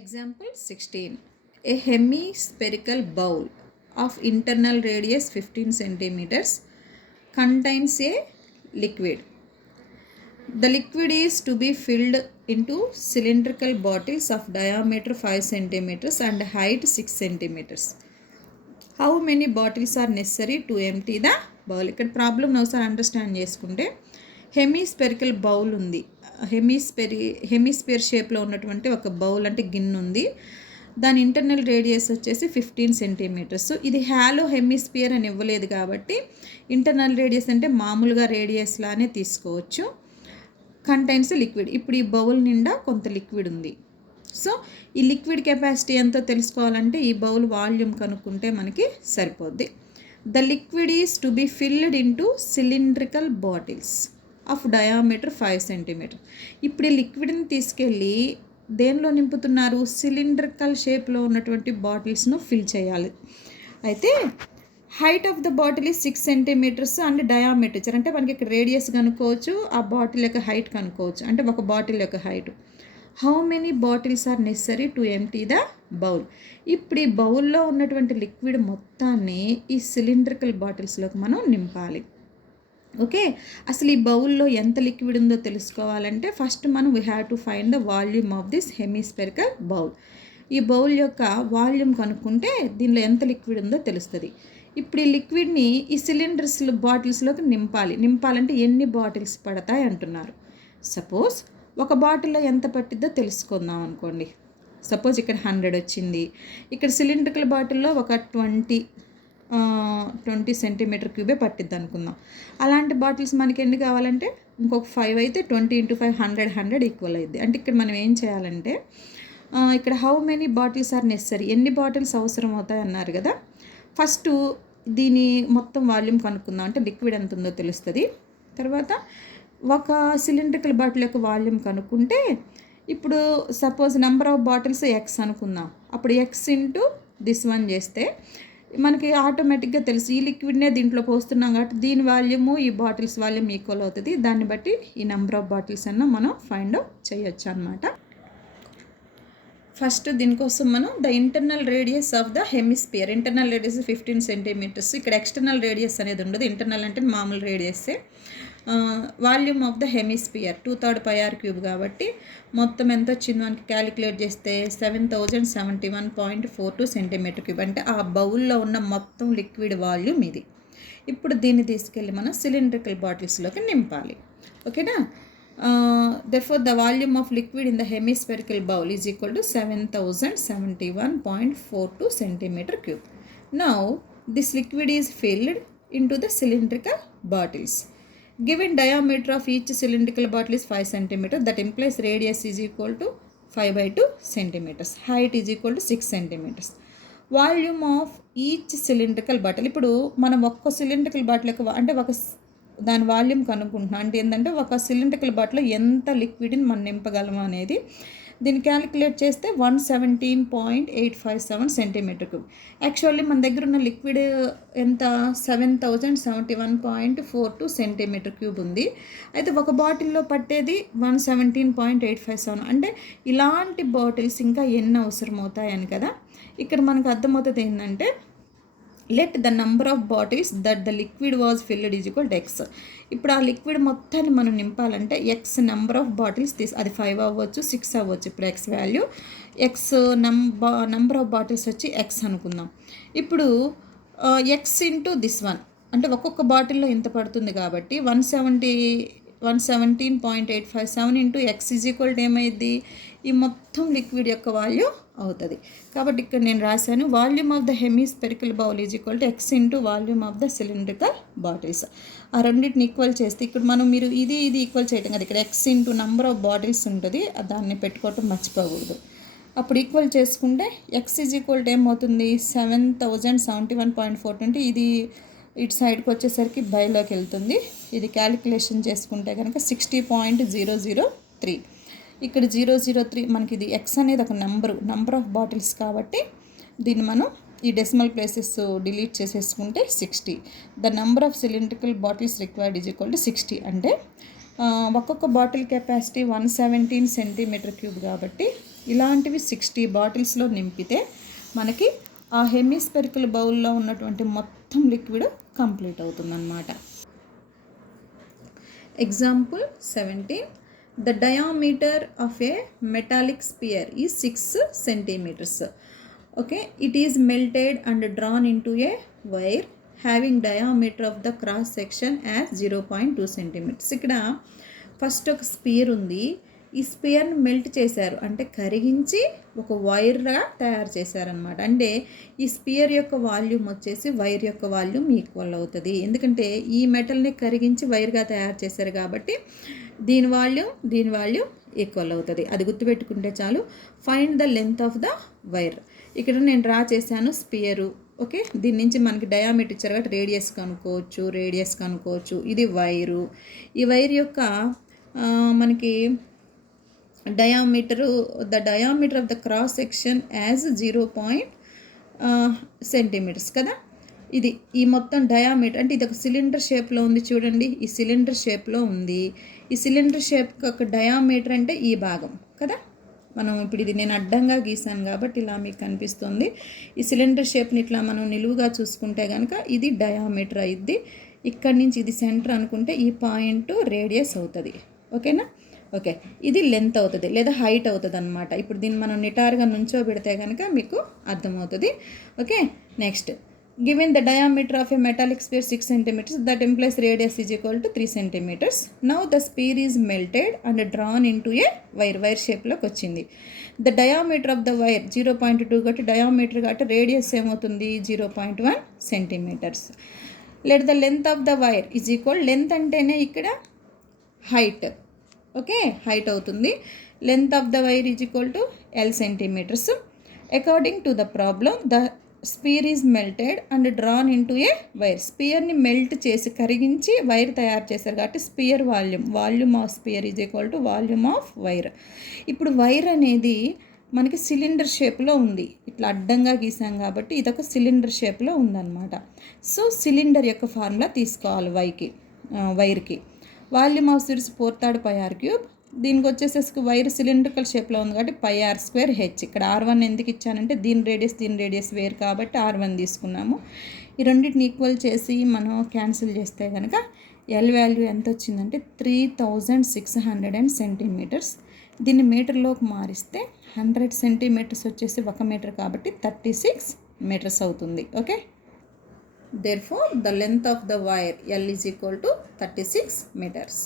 Example 16. A hemispherical bowl of internal radius 15 centimeters contains a liquid. The liquid is to be filled into cylindrical bottles of diameter 5 centimeters and height 6 centimeters. How many bottles are necessary to empty the bowl? ఇక్కడ problem ఒకసారి understand చేసుకుంటే hemispherical bowl ఉంది. Hemisphere షేప్లో ఉన్నటువంటి ఒక bowl అంటే గిన్నె ఉంది. దాని ఇంటర్నల్ రేడియస్ వచ్చేసి 15 సెంటీమీటర్స్. ఇది హ్యాలో హెమిస్పియర్ అని ఇవ్వలేదు కాబట్టి ఇంటర్నల్ రేడియస్ అంటే మామూలుగా రేడియస్ లానే తీసుకోవచ్చు. Contains liquid. ఇప్పుడు ఈ బౌల్ నిండా కొంత లిక్విడ్ ఉంది. సో ఈ లిక్విడ్ కెపాసిటీ ఎంతో తెలుసుకోవాలంటే ఈ బౌల్ వాల్యూమ్ కనుక్కుంటే మనకి సరిపోద్ది. The liquid is to be filled into cylindrical bottles of diameter 5 centimetre. ఇప్పుడు ఈ లిక్విడ్ని తీసుకెళ్ళి దేనిలో నింపుతున్నారు? సిలిండ్రికల్ షేప్లో ఉన్నటువంటి బాటిల్స్ను ఫిల్ చేయాలి. అయితే height of the bottle is 6 centimetres and diameter అంటే మనకి ఇక్కడ రేడియస్ కనుక్కోవచ్చు, ఆ బాటిల్ యొక్క హైట్ కనుక్కోవచ్చు, అంటే ఒక బాటిల్ యొక్క height. How many bottles are necessary to empty the bowl? ఇప్పుడు ఈ బౌల్లో ఉన్నటువంటి లిక్విడ్ మొత్తాన్ని ఈ సిలిండ్రికల్ బాటిల్స్లోకి మనం నింపాలి. ఓకే, అసలు ఈ బౌల్లో ఎంత లిక్విడ్ ఉందో తెలుసుకోవాలంటే ఫస్ట్ మనం we have to find the volume of this hemispherical bowl. ఈ బౌల్ యొక్క వాల్యూమ్ కనుక్కుంటే దీనిలో ఎంత లిక్విడ్ ఉందో తెలుస్తుంది. ఇప్పుడు ఈ లిక్విడ్ని ఈ సిలిండర్స్ బాటిల్స్లోకి నింపాలంటే ఎన్ని బాటిల్స్ పడతాయి అంటున్నారు. సపోజ్ ఒక బాటిల్లో ఎంత పట్టిద్దో తెలుసుకుందాం అనుకోండి. సపోజ్ ఇక్కడ 100 వచ్చింది. ఇక్కడ సిలిండ్రికల్ బాటిల్లో ఒక 20 సెంటీమీటర్ క్యూబే పట్టిద్ది అనుకుందాం. అలాంటి బాటిల్స్ మనకి ఎన్ని కావాలంటే ఇంకొక 5 అయితే 20 × 5 100 ఈక్వల్ అయ్యింది. అంటే ఇక్కడ మనం ఏం చేయాలంటే ఇక్కడ how many bottles are necessary, ఎన్ని బాటిల్స్ అవసరం అవుతాయి అన్నారు కదా. ఫస్ట్ దీని మొత్తం వాల్యూమ్ కనుక్కుందాం, అంటే లిక్విడ్ ఎంత ఉందో తెలుస్తుంది. తర్వాత ఒక సిలిండ్రికల్ బాటిల్ యొక్క వాల్యూమ్ కనుక్కుంటే ఇప్పుడు suppose number of bottles X అనుకుందాం. అప్పుడు ఎక్స్ ఇంటూ దిస్ వన్ చేస్తే మనకి ఆటోమేటిక్గా తెలుసు ఈ లిక్విడ్నే దీంట్లో పోస్తున్నాం కాబట్టి దీని వాల్యూము ఈ బాటిల్స్ వాల్యూమ్ ఈక్వల్ అవుతుంది. దాన్ని బట్టి ఈ నెంబర్ ఆఫ్ బాటిల్స్ అన్న మనం ఫైండ్ అవుట్ చేయొచ్చు అనమాట. ఫస్ట్ దీనికోసం మనం the internal radius of the hemisphere, internal radius 15 centimetres. ఇక్కడ ఎక్స్టర్నల్ రేడియస్ అనేది ఉండదు, ఇంటర్నల్ అంటే మామూలు రేడియస్సే. Volume of the hemisphere 2/3 πr³ కాబట్టి మొత్తం ఎంత వచ్చింది మనకి క్యాలిక్యులేట్ చేస్తే 7071.42 సెంటీమీటర్ క్యూబ్, అంటే ఆ బౌల్లో ఉన్న మొత్తం లిక్విడ్ వాల్యూమ్ ఇది. ఇప్పుడు దీన్ని తీసుకెళ్ళి మనం సిలిండ్రికల్ బాటిల్స్లోకి నింపాలి. ఓకేనా? therefore the volume of liquid in the hemispherical bowl is equal to 7071.42 centimeter cube. Now this liquid is filled into the cylindrical bottles. Given diameter of each cylindrical bottle is 5 centimeter, that implies radius is equal to 5/2 centimeters, height is equal to 6 centimeters. Volume of each cylindrical bottle, ఇప్పుడు మనం ఒక్క cylindrical bottle యొక్క అంటే ఒక దాని volume కనుక్కుంటున్నాం. అంటే ఏంటంటే ఒక సిలిండ్రికల్ బాటిల్లో ఎంత లిక్విడ్ని మనం నింపగలము అనేది దీన్ని క్యాలిక్యులేట్ చేస్తే 117.857 సెంటీమీటర్ క్యూబ్. యాక్చువల్లీ మన దగ్గర ఉన్న లిక్విడ్ ఎంత 7071.42 సెంటీమీటర్ క్యూబ్ ఉంది. అయితే ఒక బాటిల్లో పట్టేది 117.857. అంటే ఇలాంటి బాటిల్స్ ఇంకా ఎన్ని అవసరం అవుతాయని కదా. ఇక్కడ మనకు అర్థమవుతుంది ఏంటంటే let the number of bottles that the liquid was field is equal to X. ఇప్పుడు ఆ లిక్విడ్ మొత్తాన్ని మనం నింపాలంటే ఎక్స్ నెంబర్ ఆఫ్ బాటిల్స్ అది 5 అవ్వచ్చు, 6 అవ్వచ్చు. ఇప్పుడు X value X number of bottles వచ్చి ఎక్స్ అనుకుందాం. ఇప్పుడు ఎక్స్ ఇంటూ దిస్ వన్, అంటే ఒక్కొక్క బాటిల్లో ఇంత పడుతుంది కాబట్టి 117.857 into X is equal to ఏమైంది, ఈ మొత్తం లిక్విడ్ యొక్క వాల్యూ అవుతుంది. కాబట్టి ఇక్కడ నేను రాశాను volume of the hemispherical bowl is equal to X into volume of the cylindrical bottles. ఆ రెండింటిని ఈక్వల్ చేస్తే ఇక్కడ మీరు ఇది ఈక్వల్ చేయటం కదా. ఇక్కడ X into number of bottles ఉంటుంది, దాన్ని పెట్టుకోవటం మర్చిపోకూడదు. అప్పుడు ఈక్వల్ చేసుకుంటే ఎక్స్ ఈజ్ ఈక్వల్ టు ఏమవుతుంది 7071.420. ఇది ఇటు సైడ్కి వచ్చేసరికి బైలోకి వెళ్తుంది. ఇది క్యాలిక్యులేషన్ చేసుకుంటే కనుక 60.003. ఇక్కడ 003 మనకి ఇది ఎక్స్ అనేది ఒక నెంబర్ ఆఫ్ బాటిల్స్ కాబట్టి దీన్ని మనం ఈ డెసిమల్ ప్లేసెస్ డిలీట్ చేసేసుకుంటే 60. The number of cylindrical bottles required is equal to 60. అంటే ఒక్కొక్క బాటిల్ కెపాసిటీ 117 సెంటీమీటర్ క్యూబ్ కాబట్టి ఇలాంటివి 60 బాటిల్స్లో నింపితే మనకి ఆ హెమిస్పెరికల్ బౌల్లో ఉన్నటువంటి మొత్తం లిక్విడ్ కంప్లీట్ అవుతుందన్నమాట. Example 17. The diameter of a metallic sphere is 6 centimeters. Okay, it is melted and drawn into a wire having diameter of the cross section as 0.2 centimeters. ఇక్కడ ఫస్ట్ ఒక స్పియర్ ఉంది. ఈ స్పియర్ని melt చేశారు, అంటే కరిగించి ఒక వైర్గా తయారు చేశారనమాట. అంటే ఈ స్పియర్ యొక్క వాల్యూమ్ వచ్చేసి వైర్ యొక్క వాల్యూమ్ ఈక్వల్ అవుతుంది. ఎందుకంటే ఈ మెటల్ని కరిగించి వైర్గా తయారు చేశారు కాబట్టి దీని వాల్యూమ్ ఈక్వల్ అవుతుంది. అది గుర్తుపెట్టుకుంటే చాలు. Find the length of the wire. ఇక్కడ నేను డ్రా చేశాను స్పియరు. ఓకే, దీని నుంచి మనకి డయామీటర్ ఇచ్చారు కాబట్టి రేడియస్ కనుక్కోవచ్చు. ఇది వైరు. ఈ వైర్ యొక్క మనకి the diameter of the cross section as 0.0 centimetres కదా. ఇది ఈ మొత్తం డయామీటర్ అంటే ఇది ఒక సిలిండర్ షేప్లో ఉంది చూడండి. ఈ సిలిండర్ షేప్లో ఉంది. ఈ సిలిండర్ షేప్ యొక్క డయామీటర్ అంటే ఈ భాగం కదా. మనం ఇప్పుడు ఇది నేను అడ్డంగా గీసాను కాబట్టి ఇలా మీకు కనిపిస్తుంది. ఈ సిలిండర్ షేప్ని ఇట్లా మనం నిలువుగా చూసుకుంటే కనుక ఇది డయామీటర్ అయ్యిద్ది. ఇక్కడి నుంచి ఇది సెంటర్ అనుకుంటే ఈ పాయింట్ రేడియస్ అవుతుంది. ఓకేనా. ఓకే, ఇది లెంత్ అవుతుంది లేదా హైట్ అవుతుంది అనమాట. ఇప్పుడు దీన్ని మనం నిటారుగా నుంచోబెడితే కనుక మీకు అర్థమవుతుంది. Okay, next given the diameter of a metallic sphere 6 centimeters, that implies radius is equal to 3 centimeters. Now the sphere is melted and drawn into a wire shape లోకి వచ్చింది. The diameter of the wire 0.2 కాబట్టి diameter కాబట్టి radius ఏమవుతుంది 0.1 centimeters. Let the length of the wire is equal, length అంటేనే ఇక్కడ height. Okay, height అవుతుంది. Length of the wire is equal to L centimetres. According to the problem the sphere is melted and drawn into a wire. స్పియర్ని melt చేసి కరిగించి wire తయారు చేశారు కాబట్టి sphere volume of sphere is equal to volume of wire. ఇప్పుడు wire అనేది మనకి cylinder షేప్లో ఉంది. ఇట్లా అడ్డంగా గీసాం కాబట్టి ఇదొక సిలిండర్ షేప్లో ఉందన్నమాట. సో సిలిండర్ యొక్క ఫార్ములా తీసుకోవాలి వైర్కి. Volume of spear 4/πr³. దీనికి వచ్చేసేసి వైర్ సిలిండ్రికల్ షేప్లో ఉంది కాబట్టి πr²h. ఇక్కడ r1 ఎందుకు ఇచ్చానంటే దీని రేడియస్ వేరు కాబట్టి r1 తీసుకున్నాము. ఈ రెండింటిని ఈక్వల్ చేసి మనం క్యాన్సిల్ చేస్తే కనుక L వాల్యూ ఎంత వచ్చిందంటే 3600 సెంటీమీటర్స్. దీన్ని మీటర్లోకి మారిస్తే 100 సెంటీమీటర్స్ వచ్చేసి 1 మీటర్ కాబట్టి 36 మీటర్స్ అవుతుంది. Okay, therefore the length of the wire L is equal to 36 meters.